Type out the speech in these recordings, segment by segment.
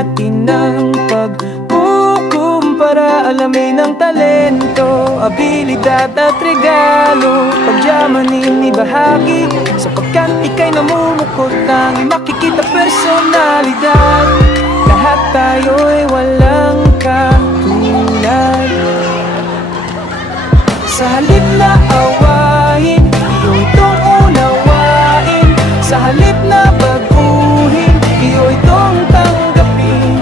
natin ng pagkukumpara. Alamin ng talento, abilidad at regalo, pagyamanin ibahagi, sapagkat ika'y namumukot ng makikita personalidad. Lahat tayo'y walang katulad. Sa halip na awahin, iyo itong unawain. Sa halip na baguhin, iyo itong tanggapin.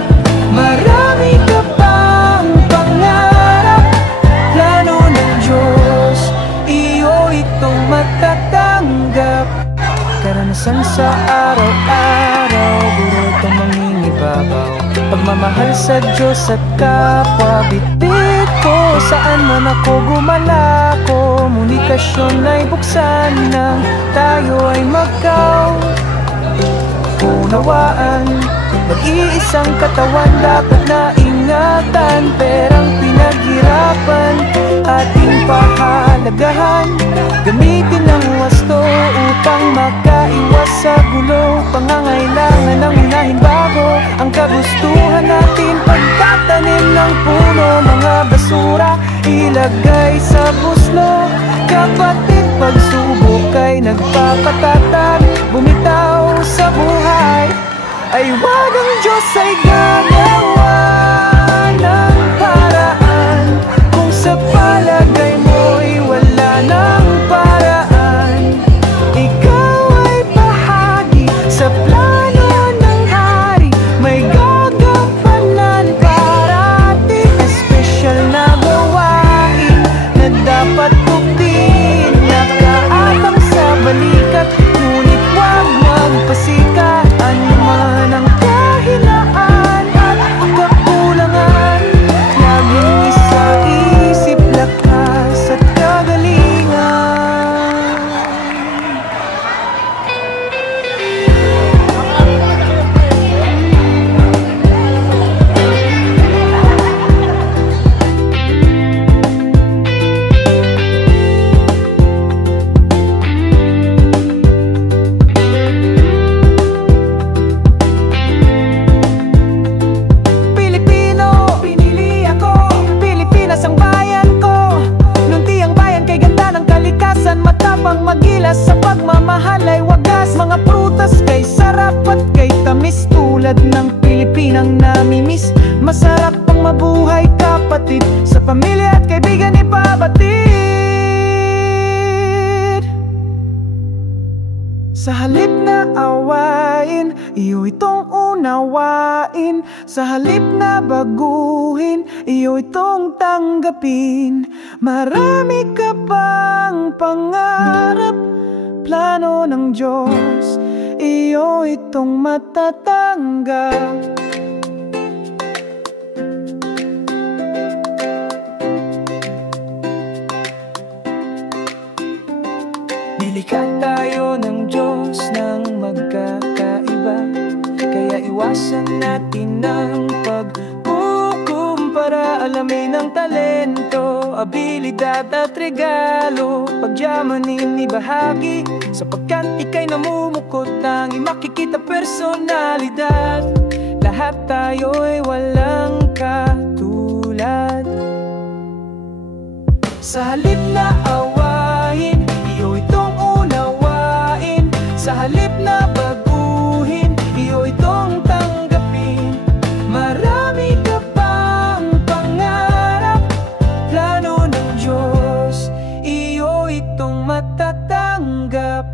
Marami ka pang pangarap, plano ng Diyos, iyo itong matatanggap. Karanasan sa araw-araw, guro itong mangingibabaw. Pagmamahal sa Diyos at kapwa, bitbit ko saan man ako gumalako. Komunikasyon ay buksan nang tayo ay magkaunawaan. Mag-iisang katawan dapat na ingatan, perang pinaghirapan ating pahalagahan. Gamitin ang wasto upang makaiwas sa gulo. Pangangailangan ng unahin bago ang kagustuhan natin. Pagtatanim ng puno, mga basura ilagay sa buslo. Kapatid, pagsubok ay nagpapatatag. Bumitaw sa buhay, ay wag ang Diyos ay gagawa ng paraan. Kung sa palagay mo'y wala ng paraan, ikaw ay bahagi sa plano ng Hari. May gagampanan parating espesyal na gawain na dapat tupin. Nakaatang sa balikat, ngunit wag magpasikat. Ano man ang kahinaan at kakulangan, laging isa-isip, lakas at kagalingan. Magilas sa pagmamahal ay wagas. Mga prutas kay sarap at kay tamis, tulad ng Pilipinang namimiss. Masarap pang mabuhay kapatid, sa pamilya at kaibigan ipabatid. Sa halip na awain, iyo itong unawain. Sa halip na baguhin, iyo itong tanggapin. Marami ka pang pangarap, plano ng Diyos, iyo itong matatanggap. Nilikha tayo ng Diyos ng magkakaiba, kaya iwasan natin ng pagkukumpara. Alamin ng talento, abilidad at regalo, pagyamanin ibahagi, sapagkat ika'y namumukot ng makikita personalidad. Lahat tayo'y walang katulad. Sa halip na awahin, iyo itong unawain. Sa halip na baguhin, iyo itong tanggapin. Marami ka pang pangarap, plano ng Diyos, iyo itong matatanggap.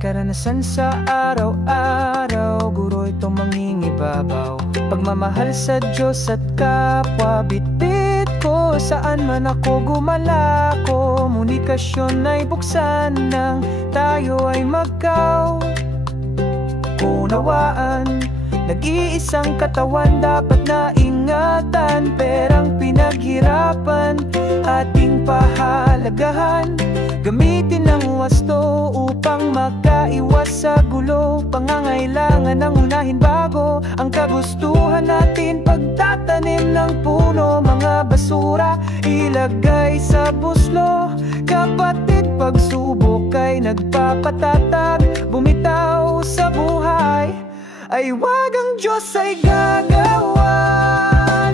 Karanasan sa araw-araw, guro itong mangingibabaw. Pagmamahal sa Diyos at kapwa, bitbit ko saan man ako gumalako. Komunikasyon ay buksan nang tayo ay magkaunawaan. Nag-iisang katawan dapat na ingatan, perang pinaghirapan ating pahalagahan. Gamitin ang wasto upang makaiwas sa gulo. Pangangailangan ng unahin bago ang kagustuhan natin. Pagtatanim ng puno, mga basura ilagay sa buslo. Kapatid, pagsubok ay nagpapatatag. Bumitaw sa buhay, ay wag ang Diyos ay gagawa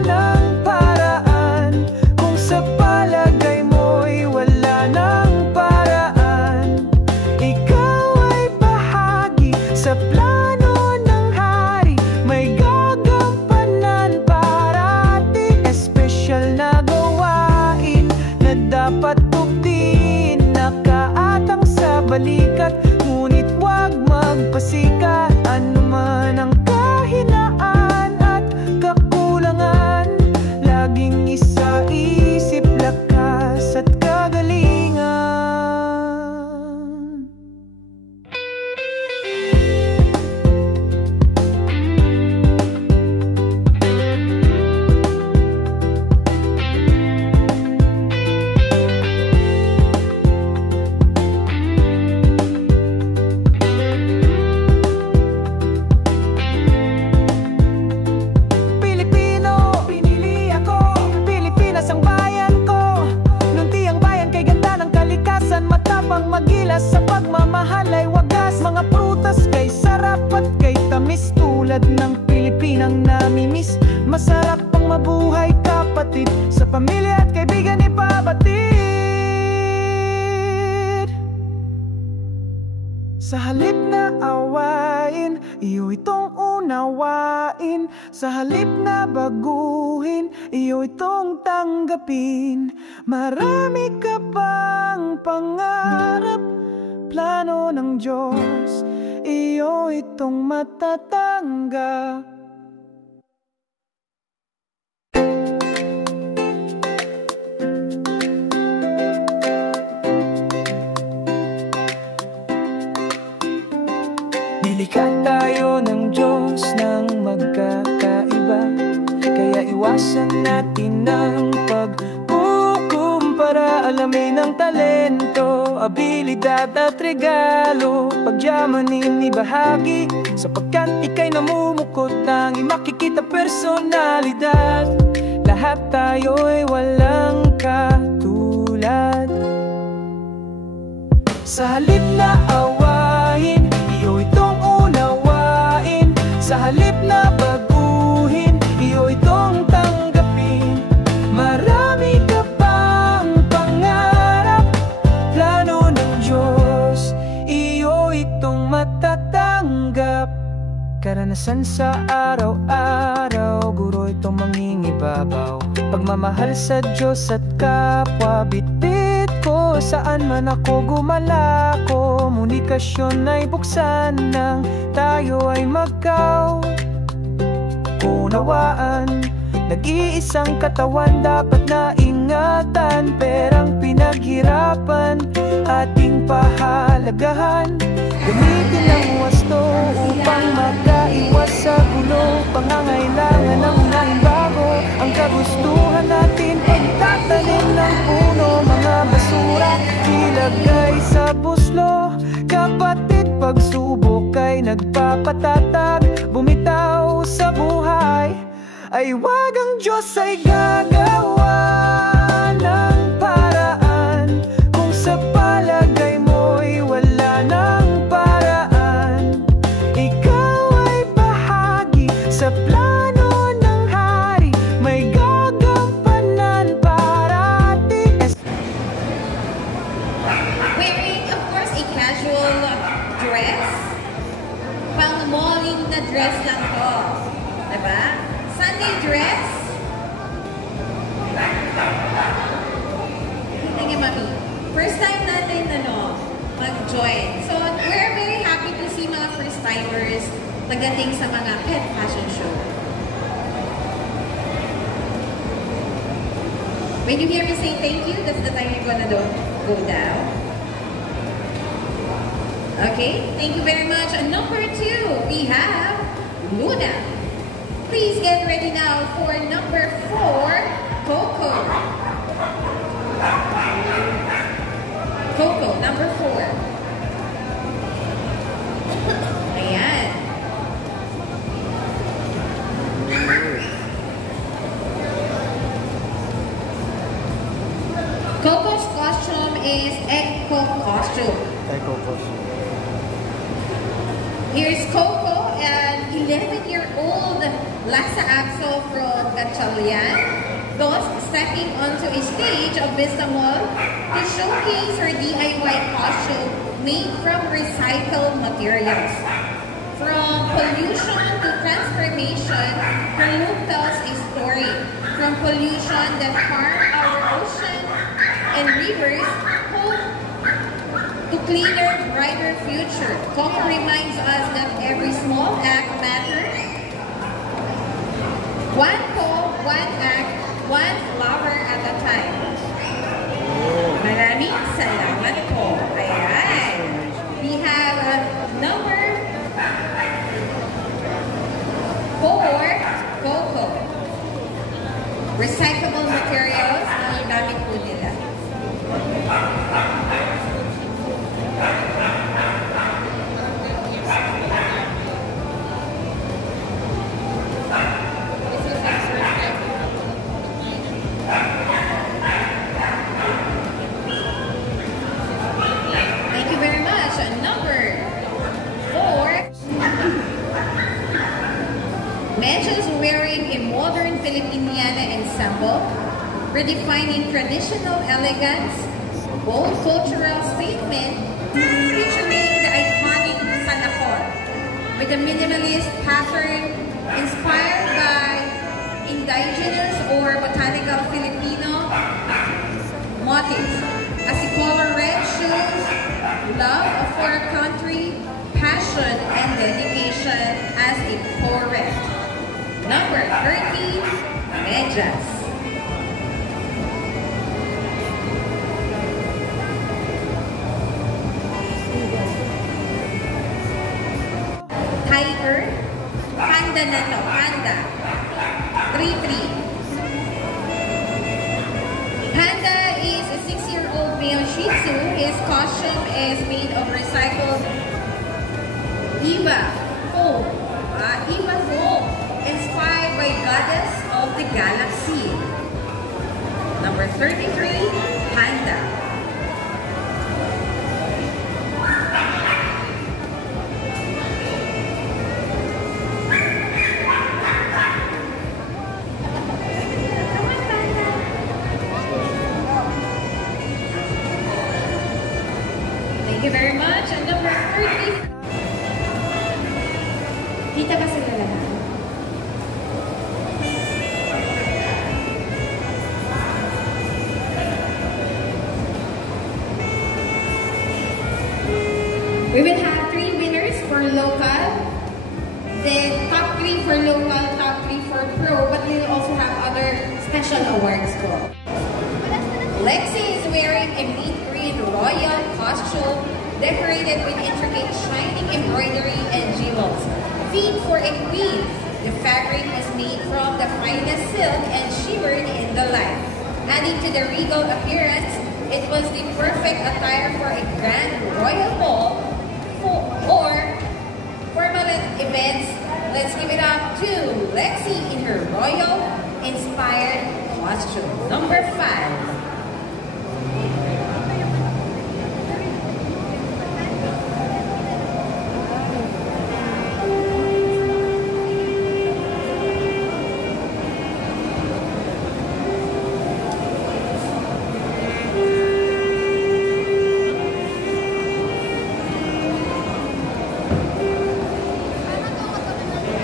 ng paraan. Kung sa palagay mo'y wala ng paraan, ikaw ay bahagi sa plano ng hari. May gagampanan parati, espesyal na gawain na dapat tuptin. Nakaatang sa balikat, ngunit wag magpasikat. Ano man ang kahinaan at kakulangan, laging isa-isip, lakas at kagalingan. Sa pagmamahal ay wagas, mga prutas kay sarap at kay tamis, tulad ng Pilipinang namimiss. Masarap pang mabuhay kapatid, sa pamilya at kaibigan ipabatid. Sa halip na awain, iyo itong unawain. Sa halip na baguhin, iyo itong tanggapin. Marami ka pang pangarap, plano ng Diyos, iyo itong matatanggap. Nilikha tayo ng Diyos ng magkakaiba, kaya iwasan natin ang pagkukumpara. Alamin ang talento, abilidad at regalo, pagyamanin ibahagi, sapagkat ika'y namumukot ng makikita personalidad. Lahat tayo ay walang katulad. Sa halip na awahin, iyo itong unawain. Sa halip na baguhin, iyo itong tanggapin. Marami ka pang pangarap, plano ng Diyos, iyo itong matatanggap. Karanasan sa araw-araw, guro itong mangingibabaw. Pagmamahal sa Diyos at kapwa, bitbit ko saan man ako gumalako. Komunikasyon ay buksan nang tayo ay magkaunawaan. Nag-iisang katawan dapat na ingatan, perang pinaghirapan ating pahalagahan. Gamitin ang wasto upang makaiwas sa gulo, pangangailangan ng unahing bago. Ang kagustuhan natin, pagtatanim ng puno, mga basura ilagay sa buslo. Kapatid, pagsubok ay nagpapatatag, bumitaw sa buhay, ay wag ang Diyos ay gagawa ng paraan. Kung sa palagay mo'y wala ng paraan, ikaw ay bahagi sa plano ng hari. May gagampanan parati. Wearing, of course, a casual dress. Pang morning na dress lang to. Diba? Sunday dress. Tingnan, Mami. First time natin mag-join. So, we're very happy to see mga first-timers pagdating sa mga pet fashion show. When you hear me say thank you, that's the time you're gonna go down. Okay, thank you very much. And number 2, we have Luna. Please get ready now for number 4, Coco. Coco, number 4. Ayan. Coco's costume is Echo costume. Echo costume. Here's Coco, and 11-year-old Lasa Axel from Gatchalian, thus stepping onto a stage of Vista Mall to showcase her DIY costume made from recycled materials. From pollution to transformation, her look tells a story. From pollution that harm our ocean and rivers, hope to cleaner, brighter future. Coco reminds us that every small act matters. One call, one act, one flower at a time. Maraming salamat po. Ayan. We have number 4, Coco. Recyclable materials ang gamit po nila. Thank you very much. Number 4. Mentions wearing a modern Filipiniana ensemble, redefining traditional elegance, bold cultural statement, featuring the iconic Sanacor, with a minimalist pattern inspired by indigenous or botanical Filipino motifs. As the color red shows love for our country, passion, and dedication as a poet. Number 30, Medyas. Tiger, Panda na to, Panda. 3-3. Panda is a 6-year-old male Shih Tzu. His costume is made of recycled Eva foam. Eva foam, inspired by Goddess of the Galaxy. Number 33, Panda. Thank you very much. And number 30. Kita ba sila lahat? We will have 3 winners for local, then top 3 for local, top 3 for pro, but we will also have other special awards for. Lexi is wearing a mint green royal costume decorated with intricate shining embroidery and jewels. Fit for a queen, the fabric was made from the finest silk and shimmered in the light. Adding to the regal appearance, it was the perfect attire for a grand royal ball or formal events. Let's give it up to Lexi in her royal-inspired costume. Number 5.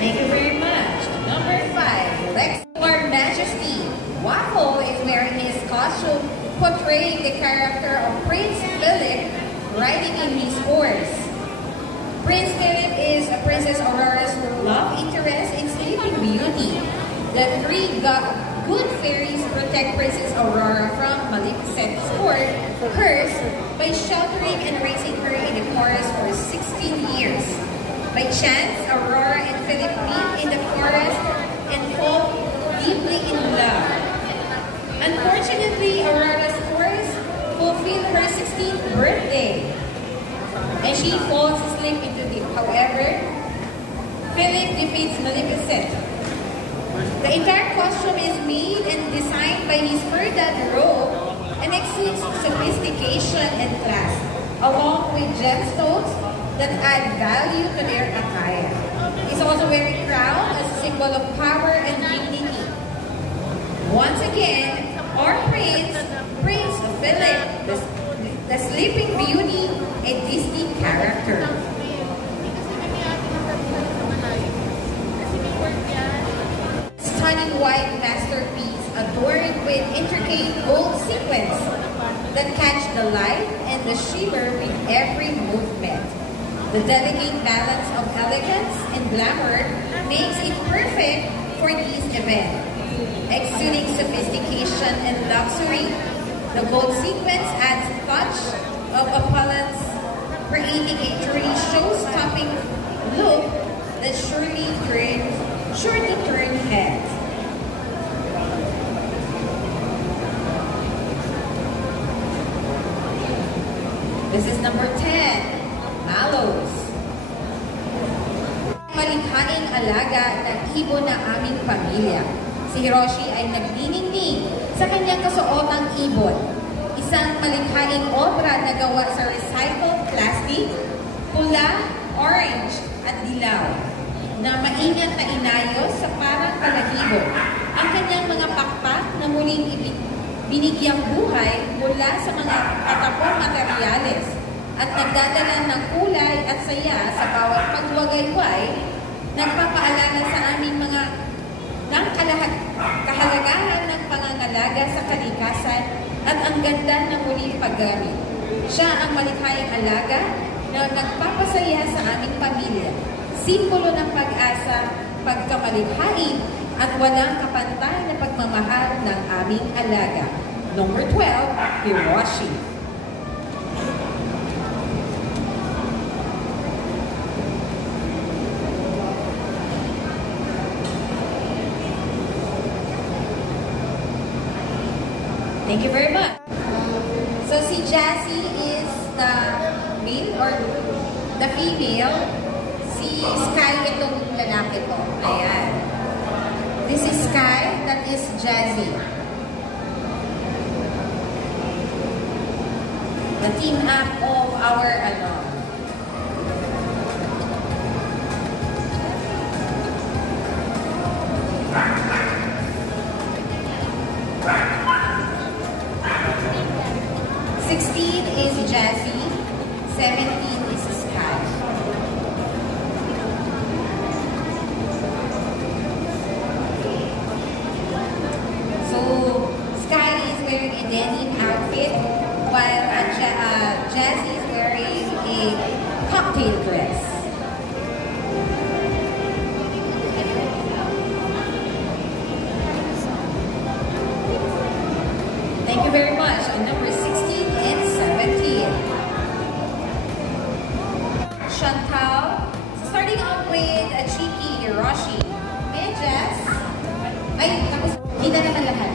Thank you very much. Number 5, Lex Her Majesty. Waffle is wearing his costume portraying the character of Prince Philip riding in his horse. Prince Philip is Princess Aurora's love interest in Sleeping Beauty. The 3 good fairies protect Princess Aurora from Maleficent's curse by sheltering and raising her in the forest for 16 years. By chance, Aurora and Philip meet in the forest and fall deeply in love. Unfortunately, Aurora's course fulfilled her 16th birthday, and she falls asleep into deep. However, Philip defeats Maleficent. The entire costume is made and designed by his fur-dad robe and exudes sophistication and class, along with gemstones that add value to their attire. He's also wearing crown as a symbol of power and dignity. Once again, our Prince Philip, the Sleeping Beauty, a Disney character. Stunning white masterpiece adorned with intricate gold sequins that catch the light and the shimmer with every movement. The delicate balance of elegance and glamour makes it perfect for this event. Exuding sophistication and luxury, the gold sequence adds a touch of opulence, creating a truly show-stopping look that surely turn heads. This is number 10, Mallows. Malikhaing alaga ng ibon na aming pamilya. Si Hiroshi ay nagniningning sa kanyang kasuotang ibon. Isang malikhaing obra na gawa sa recycled plastic, pula, orange, at dilaw, na maingat na inayos sa parang balahibo. Ang kanyang mga pakpak na muling binigyang buhay mula sa mga katapong materyales at nagdadala ng kulay at saya sa bawat pagwagayway, nagpapaalala sa aming mga ng kahalagahan ng pangangalaga sa kalikasan at ang ganda ng muling paggamit. Siya ang malikhaing alaga na nagpapasaya sa aming pamilya, simbolo ng pag-asa, pagkamalikhain, at walang kapantay na pagmamahal ng aming alaga. Number 12, Hiroshi. Thank you very much. So si Jazzy is the male or the female. Si Sky itong lalaki ko. Ayan. This is Sky, that is Jazzy. The team up of our ano. Is Jazzy, 17 is Sky. So, Sky is wearing a denim outfit while Jazzy is wearing a cocktail dress. Thank you very much. And number 16 and 17. Chantal. Starting off with a cheeky Hiroshi. May Jazz. Ay, tapos hindi na naman lahat.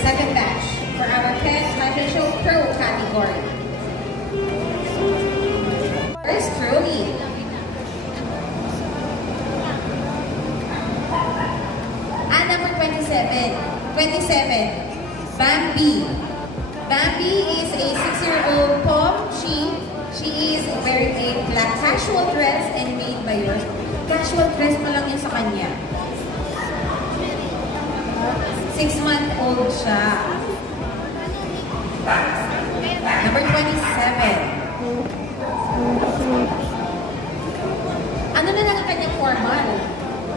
Second batch for our pet fashion show pro category. First, truly. Number 27, Bambi. Bambi is a 6-year-old pom. She is wearing a black casual dress and made by yours. Casual dress pa lang yun sa kanya. 6-month-old siya. Number 27. Ano na lang ang kanyang formal?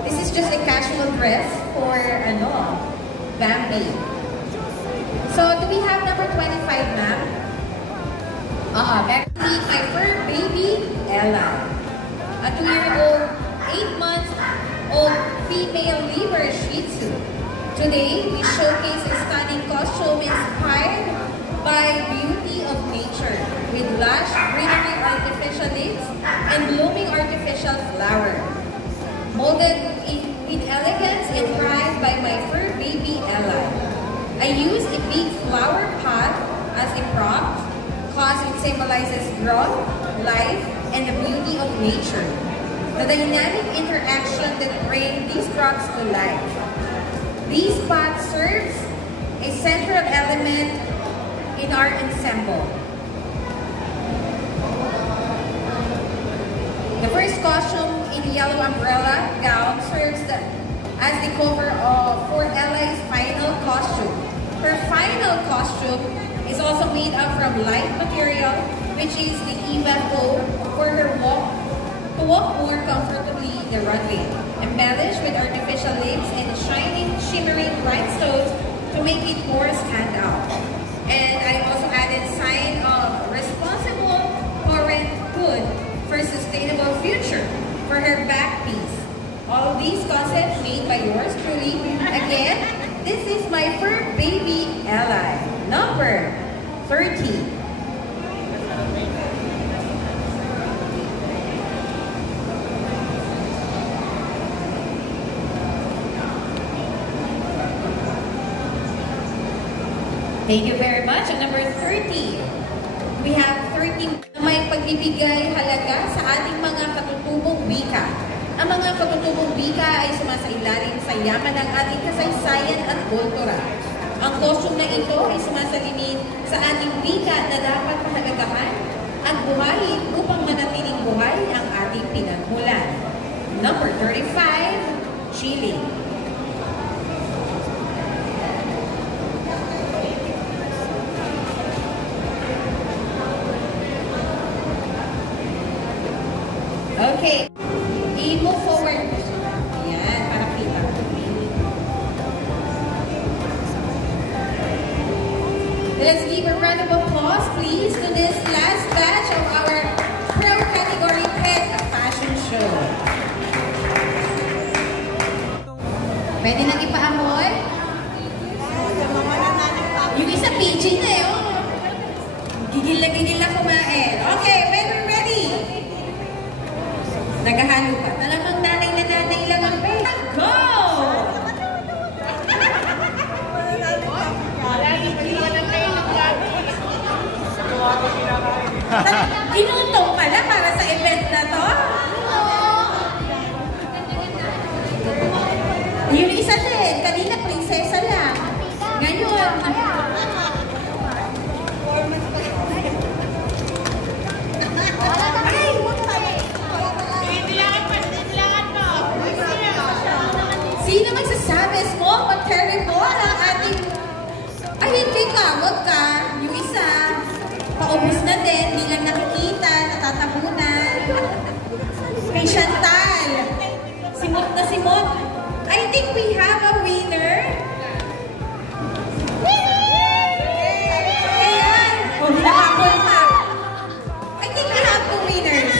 This is just a casual dress for Bambi. So, do we have number 25, ma'am? Back to my fur baby, Ella. A 2-year-old, 8-month-old female liver Shih Tzu. Today, we showcase a stunning costume inspired by beauty of nature with lush greenery artificial leaves and blooming artificial flowers. Molded with elegance and pride by my fur baby Ella. I used a big flower pot as a prop because it symbolizes growth, life, and the beauty of nature. The dynamic interaction that brings these drops to life. This pot serves a central element in our ensemble. The first costume in yellow umbrella gown serves as the cover for Ella's final costume. Her final costume is also made up from light material, which is the Eva O for her to walk more comfortably the runway, embellished with artificial lips and shining, shimmering rhinestones to make it more stand out. And I also added sign of responsible parenthood for sustainable future for her back piece. All these concepts made by yours truly. Again, this is my fur baby Ella, number 30. Thank you very much. And number 30, we have 13 na may pagbibigay halaga sa ating mga katutubong wika. Ang mga katutubong wika ay sumasailalim sa yaman ng ating kasaysayan at kultura. Ang costume na ito ay sumasalimin sa ating wika na dapat pahalagahan at buhayin upang manatiling buhay ang ating pinagmulan. Number 35, Chile. Okay, i-move forward. Ayan, para kita. Let's give a round of applause, please, to this last batch of our Pro Category Pet Fashion Show. Pwede nang ipaamoy? Yung isa PG na eh, oh. Gigil na kumain. Okay, when we're ready. Naghahalo pa. Talagang nanay na nanay lang ang pay. Go! Tinutong pala para sa event na to. Yung isa din, kanina prinsesa lang. Ngayon, sino magsasabi? Small but terrible ang ating... Ay, hindi ka. Huwag ka. Yung isa, paubos na din. Hindi lang nakikita. Natatabunan. Kay Chantal. Simot na simot. I think we have a winner. Ayan. O, nakakol pa. I think we have two winners.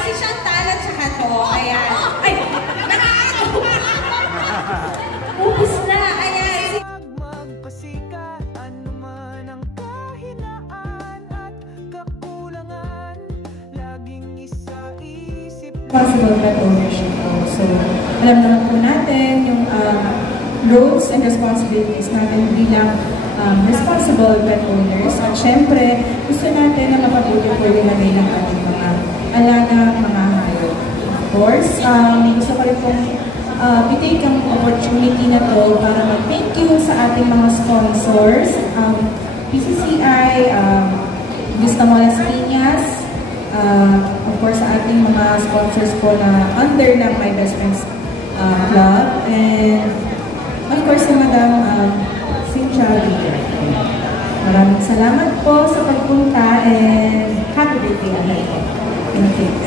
Si Chantal at saka to. Ayan. Ay, ubus na, ayan. Magpasikat, anuman ang kahinaan at kakulangan, laging isa-isip. Responsible pet ownership po. So, alam naman po natin yung roles and responsibilities natin bilang responsible pet owners. At syempre, gusto natin na mapatuloy po yung lagay ng ating mga alaga, mga hayop. Of course, gusto ko rin pong i-take ang opportunity na to para mag-thank you sa ating mga sponsors, PCCI, Vistamolas Piñas, of course sa ating mga sponsors po na under ng My Best Friends Club, and of course sa Madam Cynthia Villa. Maraming salamat po sa pagpunta and happy birthday again po. Thank you.